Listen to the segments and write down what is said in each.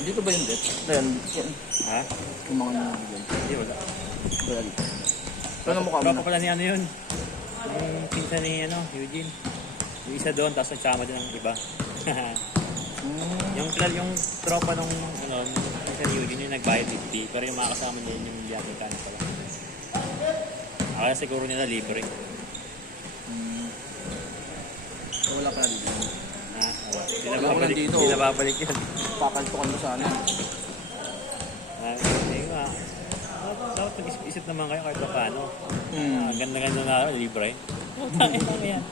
Dito ba yung bet? Ayan, yan. Ha? Yung mga nyo yan. Hindi, wala. Wala dito. Ano mukha mo Tropa na? pala ni ano yun. Yung pinsan ni Eugene. Yung isa doon, tapos nagsama din ng iba. yung tropa nung pinsan ni Eugene yung nagbayad 50. Pero yung mga kasama niya yung biyahe ka na pala. Akala siguro nila libre. So, wala ka na dito. Ha? Wala ko lang dito. Hindi na babalik yun. Pakaltukan mo sana. Hindi nga. Dapat nag-isip naman kayo kahit pa paano. Ganda-ganda na libre. Tayo lang yan.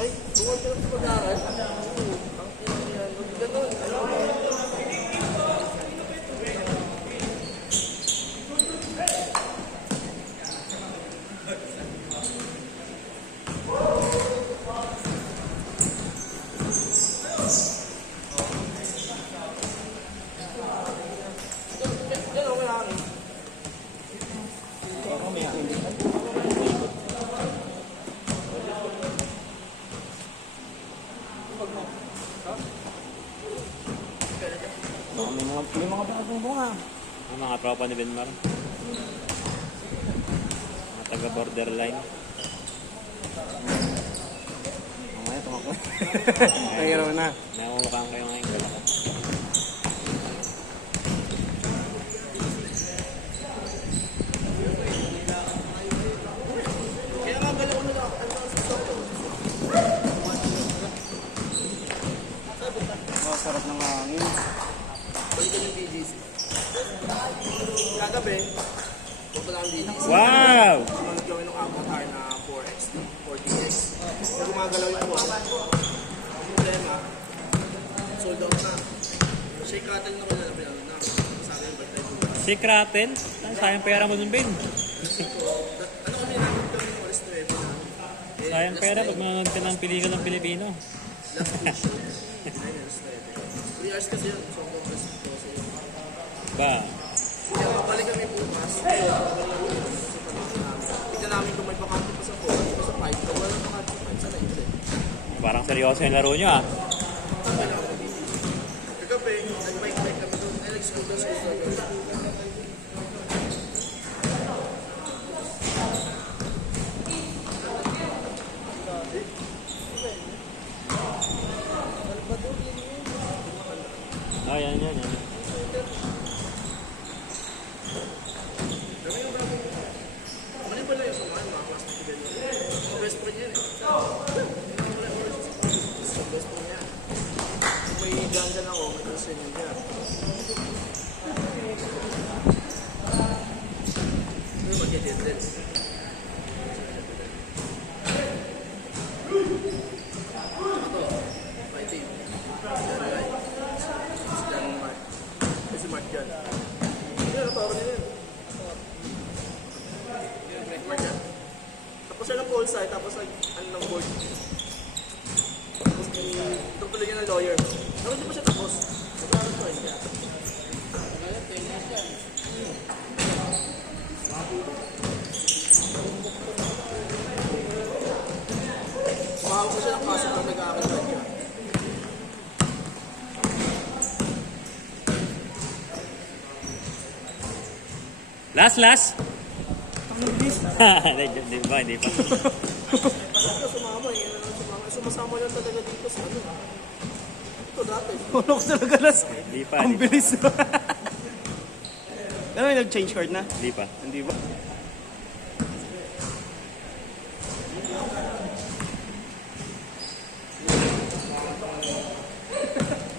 Ay, buwan ka lang sa pag-aaral. May mga bagong bunga. Yung mga tropa ni Benmar. Mga taga-borderline. Mamaya tumakbo. Nahiraw na. Namumukhaan kayo ngayon. Dalawa. Kaya nga bala ko na sarap ng hangin. Balikan yung DJC. Kagabi, punta lang ang DJC. Wow! Sumunod gawin ng avatar na 4X, 4DX. Kaya gumagalaw yung buwan. Ang problema, sold out na. Shake rattle na ko na pinanood na. Sabi yung birthday ko. Si Kraten? Sayang pera mo dun, Ben. Ano kami namin kami ng oras 9 na. Sayang pera pag manonood ka ng pelikula ng Pilipino. Last two shows. 9 hours na yun. 3 hours kasi yun. So, compress ko sa yun. Ba? Kaya mabalik kami bukas. Tignan namin kung may bakante pa sa 4. Ito sa 5. Kung wala bakante sa 5, sana yun. Parang seryoso yung laro nyo ah. Kagabi, nag-bike-bike kami doon. Nag-scooter-scooter doon. Ah, yan. Mali pala yung sumahan, mga classmate ko ganyan. Mga best friend yan eh. Sa best friend yan. Kung may ganda na ako, may person yun yan. Ano mag-attendance? Ito, fighting. Si Dan Mark. Si Mark yan. Hindi, natawag nila yun. Mark yan. Tapos siya ng pole side, tapos ano ng board. Tapos tutuloy niya ng lawyer. Pero hindi pa siya tapos. Nag-aaral ko niya. Mahawag ko siya ng kaso pag nag-aaral ko niya. Last! Hindi pa. Talaga sumama eh. Sumasama lang talaga dito sa ano. Ito dati. Ano ko talaga las? Hindi pa. Ang bilis. Ano yung nag-change card na? Hindi pa. Hindi ba?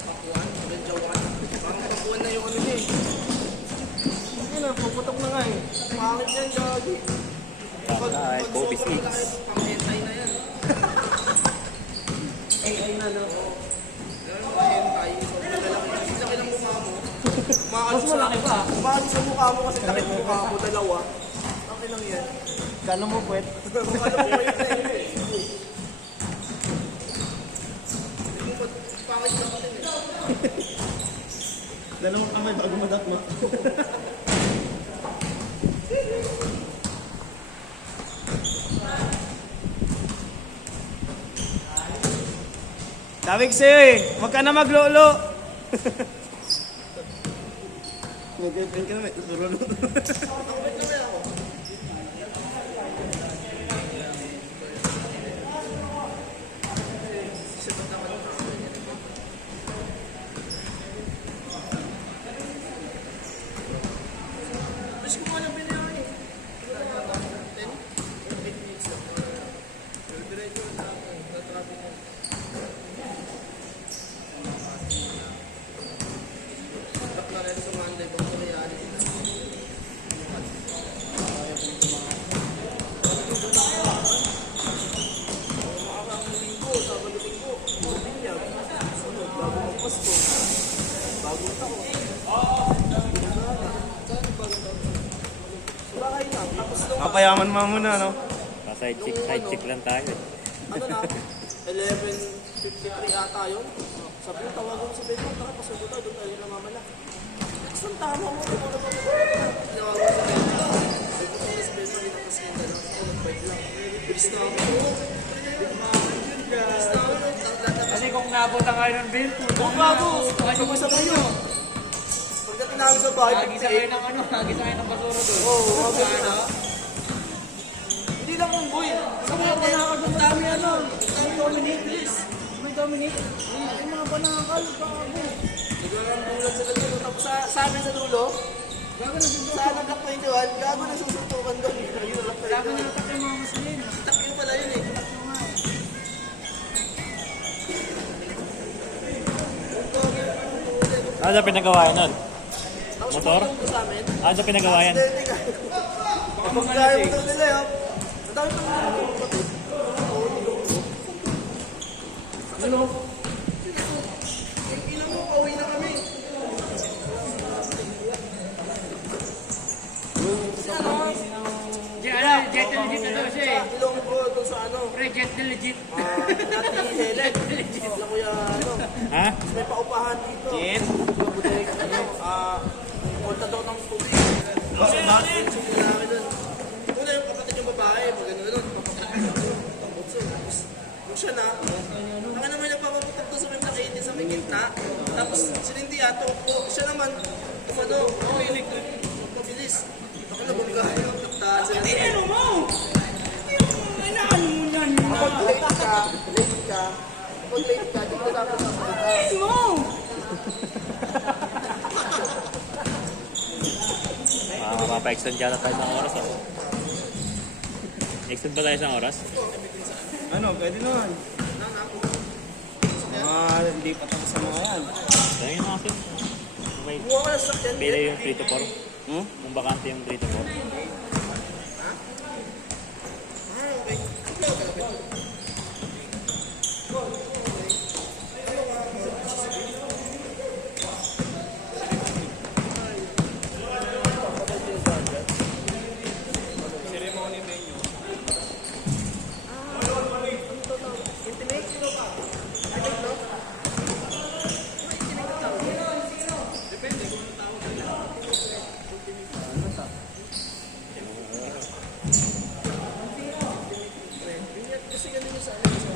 Pakuan, Benjawan. Parang pakuan na yung ano niya eh. Hindi na, puputok na nga eh. Pangit yan, gagi. Ay, Kobe sobrang 6. laki, pang-hentai na yan. AI na no? Ganun mga hentai, sobrang lalaki. Laki ng mukha mo. Mas malaki pa. Umakali sa mukha mo kasi laki ng mukha mo, dalawa. Laki lang yan. Kala mo puwet? Kala mo kayo na yun eh. Hindi mo pangit lang din eh. Dalawang kamay bago madakma. Sabi ko sa'yo eh, huwag ka na maglolo. Mag-girlfriend ka na, may tuturo na. Wait kami ako. Mas ko nga lang binayaran eh. 10 minutes lang. Diretso na traffic na. Back na rin sa Monday, baka mayari sila. Makakang-linggo, Sabado-linggo, binyag, sunod, bago magpasko, bagong taon. Bahay lang, tapos nung Kapayaman mo muna, no? Side chick lang tayo eh. ano na, 11:53 ata yun. Sabi ko, tawagan ko sa bedroom, tara, pasundo tayo, doon tayo namamala. Next time, tama mo, kung ano ba mo. Tinawagan ko sa bedroom. Sabi ko, sa bedroom, tapos yung dalawa. Ako, nag-bike lang. Bilis na ako. Bilis na ako. Kasi kung napunta kayo ng bill, Kung bago, sabay kayo. Pagdating namin sa bahay, ng basura doon. Oo, mabili na. Hindi lang yung boy. Sa mga panakal, ang dami ano. May dominate list. May dominate. Ay, mga panakal, bago. Nagkakambulan sila doon. Tapos sa amin sa dulo, sa anak na ito, gago na susuntukan doon. Ayun, anak na ito. yung mga masalin. Takyo pala yun eh. Ano na pinagawa yan nun? Tapos Motor? pumunta sa amin. Ano na pinagawa yan? Kapag kaya mo daw nila yun. Ang dami pang mga kapatid. Ano? Yung ina mo, pauwi na kami. Jet legit na daw siya eh. Sa Ilonggo, doon sa ano. Pre, jet legit. Nati Helen. Tapos si Lindy ato po, siya naman, ano, mabilis. Ako na bumigahan yung taktaan sila. Ano mo? Kailangan mo yan. Kapag late ka, di ka dapat sasalita. Ano mo? Mapapa-extend yata tayo ng oras. Oh. Extend ba tayo isang oras? Ano, pwede naman. Hindi pa tapos sa mga yan. Kaya yun kasi. May Buha ka na sa sakyan. pila yung 3 to 4. Hmm? Kung bakante yung 3 to 4. Kasi ganun yung sa amin sa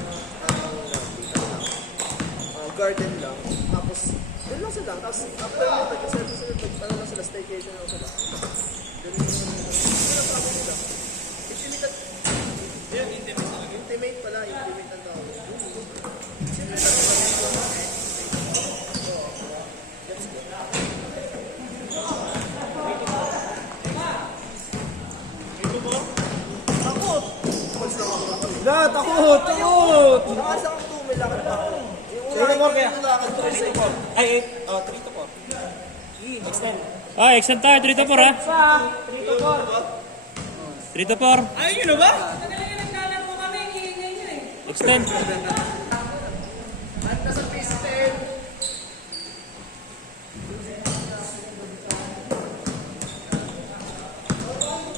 garden lang. Tapos, doon lang sila. Tapos, after nyo, nag-service sila, ano lang sila, staycation lang sila. Ganun yung sabi nila. Intimate. Yan, intimate talaga. Intimate pala, intimate ang tawag. Siyempre lang naman yung let's go. Takot! Umalis lang ako. Takot! Nakaas ako 2, may lakad pa ako. Yung Sino mo kaya? yung lakad ko sa ikaw. Ay, 3 to 4. Extend. Ah, extend tayo. 3 to 4 ha? 3 to 4. 3 to 4. Ayun yun na ba? Extend. Banda sa piston.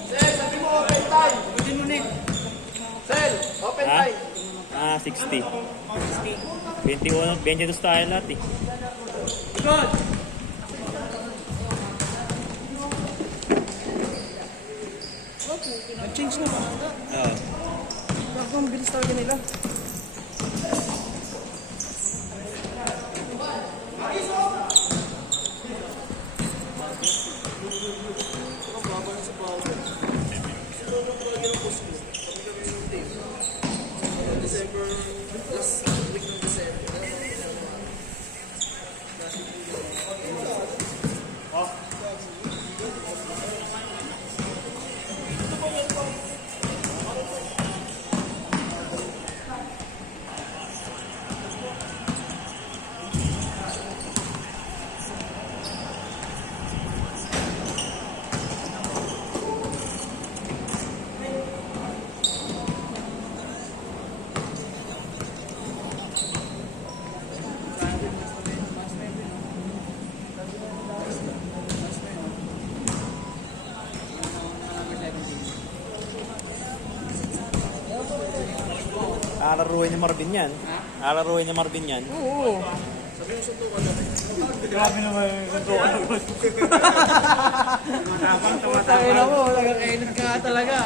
Sel, sabi mo open time. Pwede mo, Nick. Sel, open Ha? time. Ah, 60. 21, 22 tayo lahat eh. Good. Nag-change na ba? Oo. Bakit ang bilis talaga nila? December, last week ng December. Lalaruin ni Marvin yan. Lalaruin ni Marvin yan. Oo. Grabe naman yung suntukan ng gusto. Tayo na mo, nagkakainit ka nga talaga.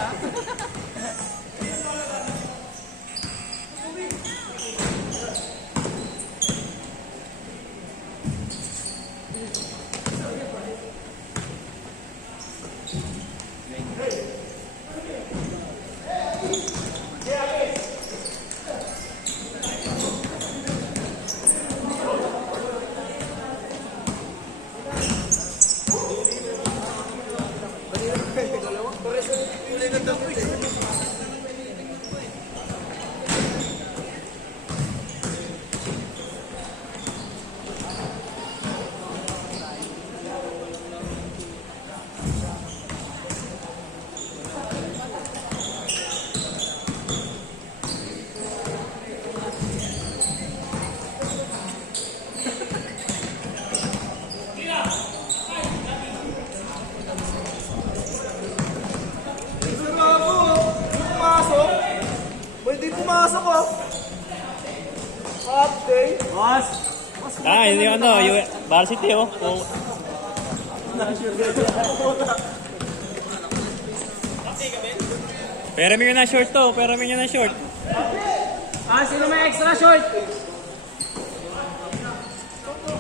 Pumasok oh. Hot day. Boss! Ah, hindi ano, yung varsity oh. Oh. Pero may na short to, pero may na short. Ah, sino may extra short?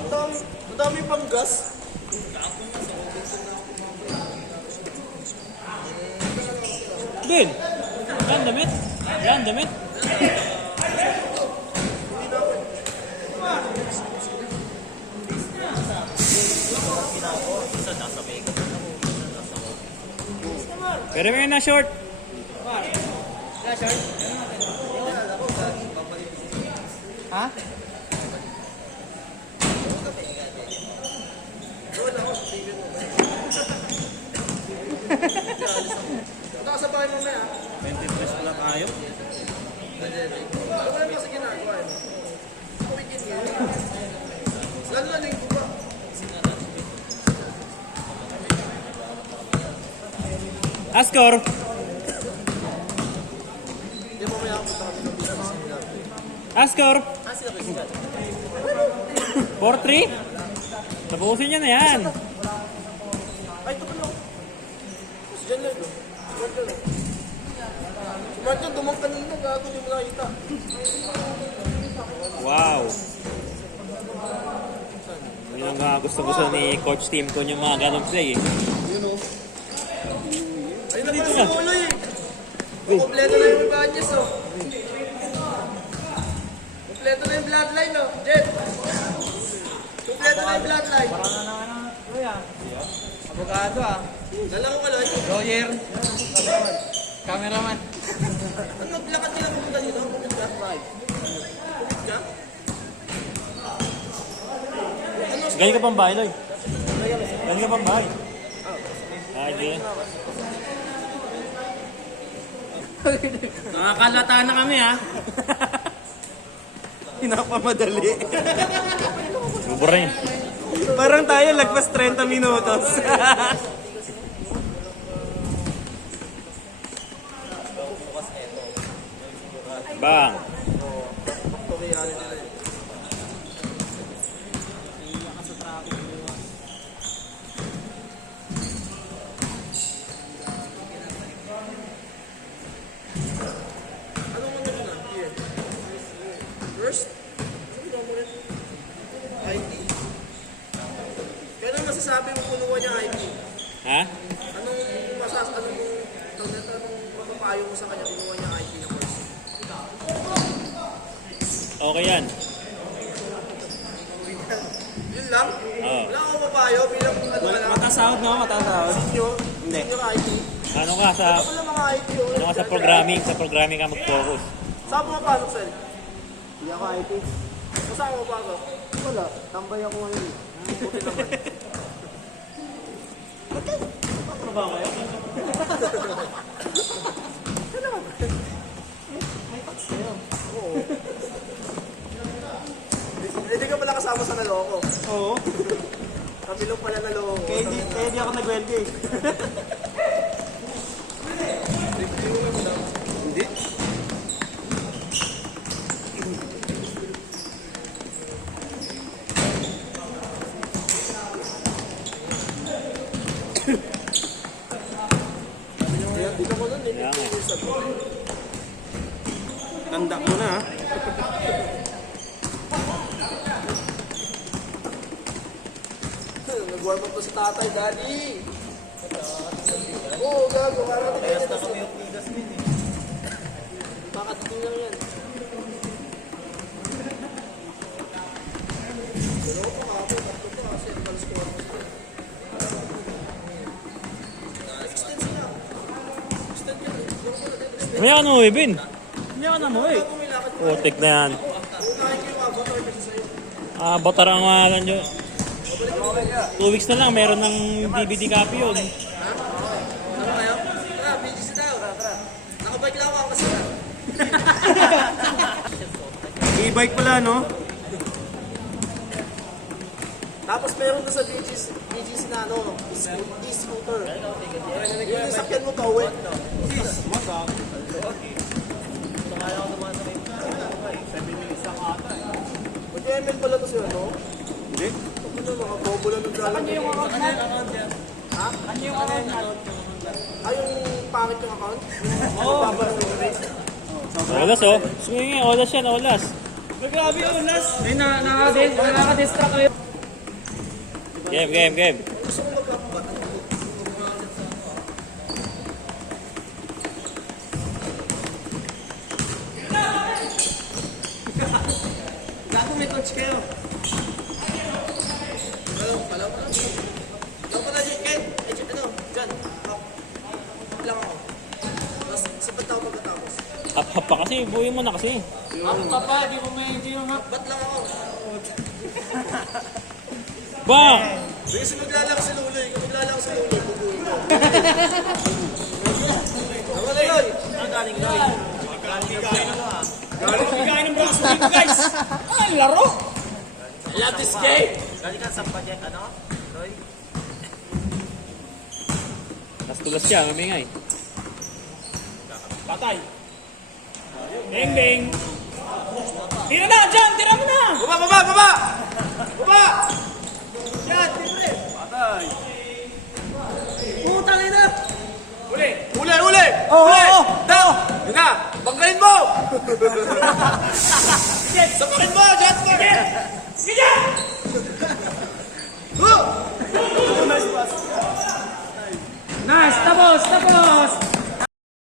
Tama gas. Din! Yan, damit. Yan, damit. Pero may na short. Ha? Ito sa bahay mamaya. 20 plus pala tayo. Wala kasi ginagawa eh. Weekend yun. Lalo na linggo ba? Ascor. Hindi mo may ako punta kami ng business nila. Ascor. Ah, sila ba sila? 4-3. Tapusin niya na yan. Ay, ito pala. Si Jan lang. Si Marjan lang. Si Marjan dumang kanina. Gago yung nakita. Wow. Yun ang gusto ni Coach Tim ko yung mga ganong play eh. Yun o. Ay, naman si Molo eh. Kompleto na yung badges oh. Kompleto na yung bloodline oh. Jet. Kompleto na yung bloodline. Abogado ah. Lalako ka lang. Lawyer. Cameraman. Ano maglakad nila pumunta dito? Pumunta? Pumunta ka? Galing ka pang bahay, Lloyd. Galing ka pang bahay. Ah, hindi. Nakakalata na kami ha. Pinapamadali. Bubura yun. Parang tayo lagpas 30 minutos. Bang. Pagkayari nila eh. Anong ano mo na? Here. First? Ano mo rin? IT. Kaya nang masasabi mo punuan niya IT? Ha? Anong mapapayo mo sa kanya punuan niya IT na course? Okay yan. Yun lang? Oo. Wala akong mapapayo bilang ano ka lang? Matasahod nga, matasahod. Senior? Hindi. Senior IT? Ano ka sa Ako lang mga IT oh. ano ka sa programming? Sa programming ka mag-focus. Saan mo mapasok, Sel? Hindi ako IT. Saan mo mapasok? Wala, tambay ako ngayon. Buti naman. Hindi ka pala kasama sa naloko. Oo. Kami lang pala naloko. Kaya di ako nag-welde eh. Hindi. Dito ko nun, Kaya nga. Tanda mo na ha. Nag-warm up to si tatay, daddy. Oo, gago. Parang kayas na kami yung bigas din eh. Makatiting lang yan. Pero ako ako, tatlo pa kasi talos ko ako sila. Extend sila. Extend yun. May ako na Bin. Hindi ako namuwi. Bago may lakad ko. Putik na yan. Unahin ko yung avatar kasi sa'yo. Ah, batar ang mga nyo. 2 weeks na lang, meron ng DVD copy yun. Ano kayo? Tara, BGC tayo. Nakabike lang ako kasi. E-bike pala no? Tapos meron doon sa BGC na ano, e-scooter. Yung nasakyan mo pa uwi. Mag-ML pala to siya, no? Hindi. Ano, mga combo lang ng dalang. Ano yung account na? Ha? Ano yung account na? Ah, yung pangit yung account? Oo. Race? Olas oh. Sige, olas yan, olas. Grabe yung ulas. Ay, nakaka-distract kayo. Game. Gusto ko magkakambat. Gago may coach kayo. Palaw. Lang pala dyan, Ken. Ano, dyan. Up. Lang ako. Tapos, sabat ako pagkatapos. Hap pa kasi, buhay mo na kasi. Up ka pa, di mo may hindi yung hap. Bat lang ako. Bang! Kasi maglalang si Luloy. Kung maglalang si Luloy, bubuhin ko. Tama na yun. Galing bigay ng braso dito, guys. Ay, laro. I love this game. Tulas siya, mamingay. Patay. Bing. Tira na, dyan. Tira mo na. Baba! Yan, libre. Patay. Puta na. Uli! Down! Yun na! Banggain mo! Sapakin mo, Jasper! Sige! Nice, tapos!